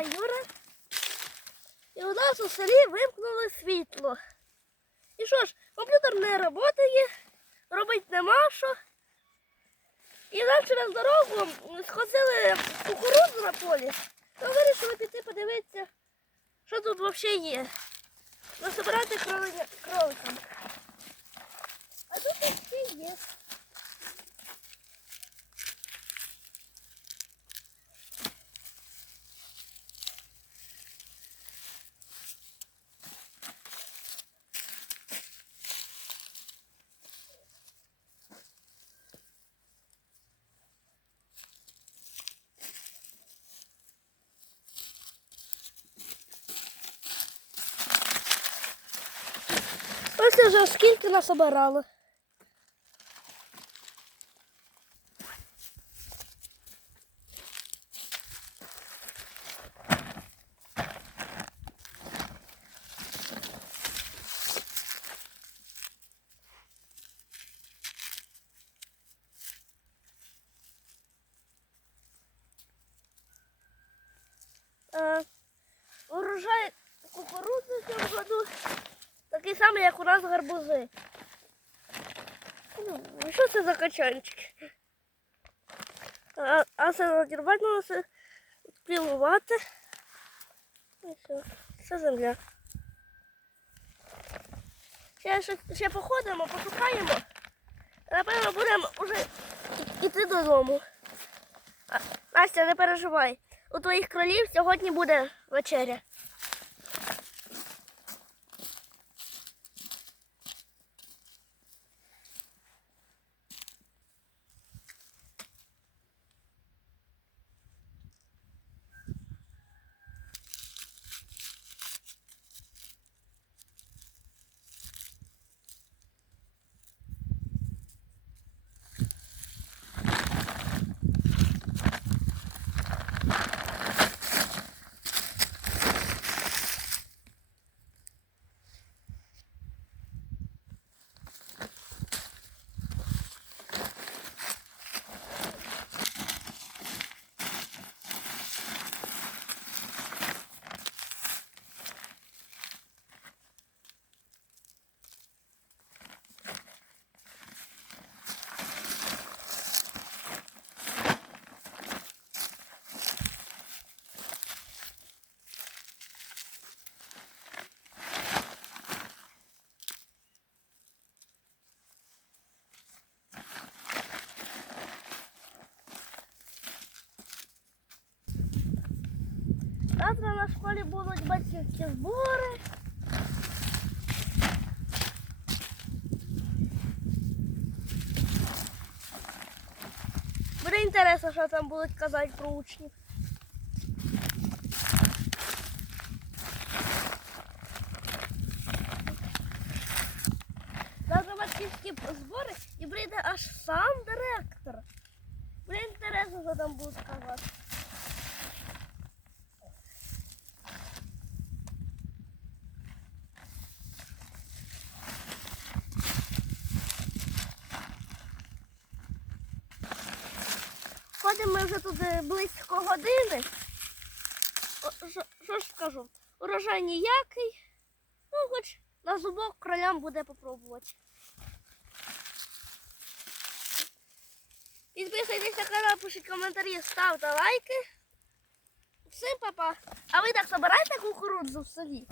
Юра. І у нас у селі вимкнули світло. І що ж, комп'ютер не працює, робити нема що. І нам через дорогу сходили кукурудзу на полі, то вирішили піти подивитися, що тут взагалі є. Насобирати кроликам. Ось вже скільки насобирали. Е, Урожай кукурудзи в цьому такий самий, як у нас гарбузи. Ну, що це за качанчик? А, це надірвати на це пілувати. І все. Це земля. Ще, ще, походимо, пошукаємо. Напевно, будемо вже йти додому. Настя, не переживай. У твоїх кролів сьогодні буде вечеря. Завтра на школі будуть батьківські збори. Буде інтересно, що там будуть казати про учнів. Завтра батьківські збори і прийде аж сам директор. Буде інтересно, що там будуть казати. Ходимо ми вже тут е, близько години. Що- Що ж скажу? Урожай ніякий. Ну, хоч на зубок кролям буде попробувати. Підписуйтесь на канал, пишіть коментарі, ставте лайки. Всім па-па. А ви так собираєте кукурудзу в селі?